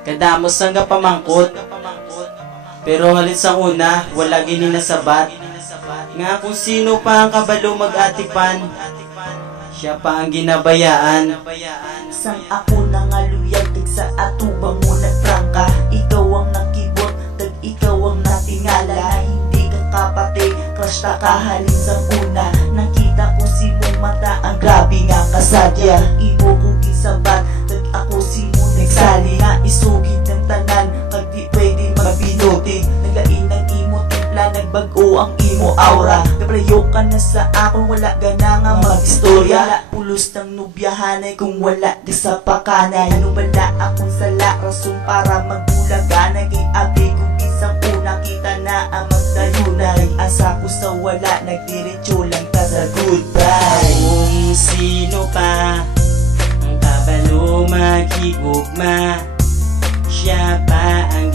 Kadamos ang kapamangkot. Pero halit sa una, wala gini nasabat. Nga kung sino pa ang kabalo mag-atipan, siya pa ang ginabayaan. Sang ako na nga luyag sa atubang mo nagprangka Ikaw ang nakibot Tag ikaw ang natingala Na hindi ka kapatid Crush ta kahalin sa una Nakita ko si mong mata Ang grabe nga kasadya Imo ko Naprayo ka na sa akon Wala gana nga mag-istorya. Wala pulos ng nubyahanay Kung wala di sa pakanay. Ano bala akong sala Rason para magbulaganay Kay abi ko isang una Kita na ang magdayunay. Asa ko sa wala Nagdiretso lang ta sa goodbye. Kung sino pa ang kabalo maghigugma, siya pa ang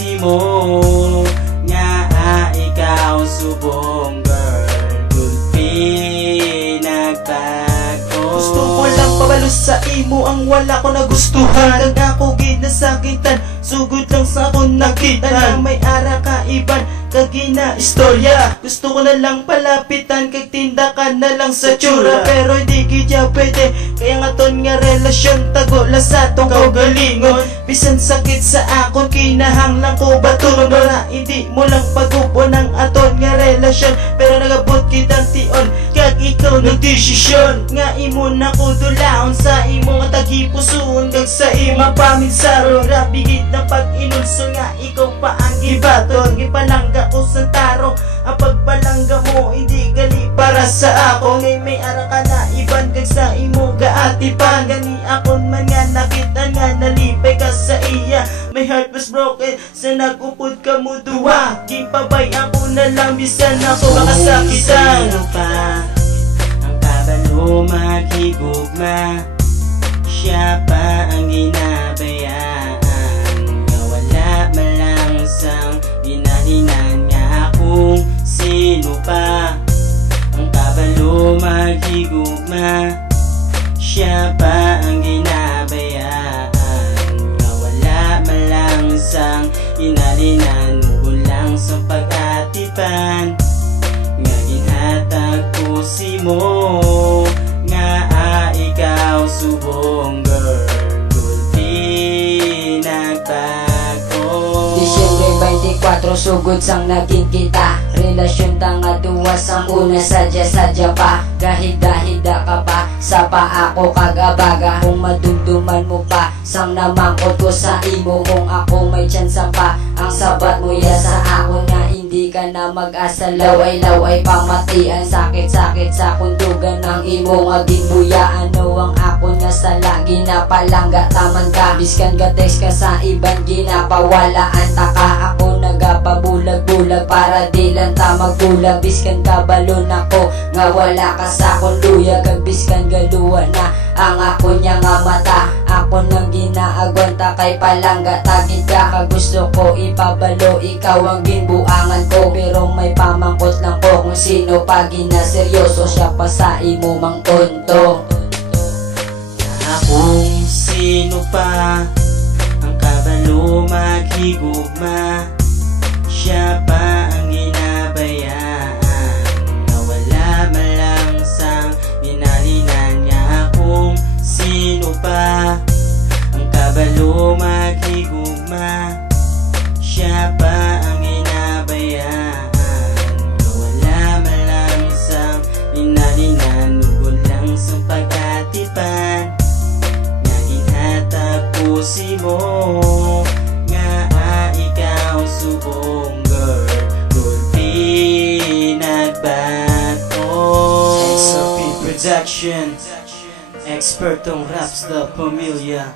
pusi mo nga ikaw subong girl gulpi nagbago Gusto ko lang pabalos sa imo ang wala ko nagustuhan Nag ako ginasakitan, sugod lang sa akong nakita Na may ara ka iban, kagina istorya. Gusto ko na lang palapitan, kag tindakan na lang sa tsura. Pero hindi gidya pwede, kaya nga ton nga relasyon Tago lang sa tong kaugalingon. Bisan sakit sa akon, kinahanglan ko baturon Wala, hindi mo lang pagupo ng aton nga relasyon. Pero nagabot kitang tion, kag ikaw nagdesisyon. Nga imo na ko dulaon sa imo nga tagipusoon Kag sa ima paminsaro Rapigit na pag-inulso nga ikaw pa ang gibaton. Gipalangga para sa ako. Ngay may ara ka na iban kag sa imo. Gaatipan Gani akon man nga nakita nga nalipay ka sa iya. My heart was broken sa nagupod ka mo duwa. Gipabay ako na lang bisan ako. Makasakitan. Sino pa ang kabalo maghigugma Siya pa ang ginabayaan Siya pa ang ginabayaan. Nga wala man lang sang inalinan Ulang sa pag-atipan. Nga ginhatag pusi mo nga ah, ikaw subong girl. Gulpi nagbago. Disyembre 24, sugod sang naging kita. Relasyon tanga duwa sang una sadya-sadya pa Gahida-hida ka pa. Sa pa ako kagabaga. Kung madumduman mo pa Sang namangkot ko sa imo. Kung ako may tsansa pa Ang sabat mo ya sa ako na hindi ka na mag-asa. Laway-laway pamatian Sakit-sakit sa kundugan ng imo. Nga ginbuya Ano ang ako nga sa lagi na palangga? Taman ka Biskan ga text ka sa iban ginapawalaan. Taka ako nagapabulag-bulag Para di lang ta magbulag Biskan ka balon ako Nga wala ka sa akong luya Kag biskan galuwa na. Ang ako niya nga mata Ako nang ginaagwanta. Kay palangga Tagid ka gusto ko ipabalo. Ikaw ang ginbuangan ko Pero may pamangkot lang ko Kung sino pa ginaseryoso Siya pa sa imo mang tonto Kung sino pa ang kabalo maghigugma Siya pa ang Production. Expertong Raps the Pamilya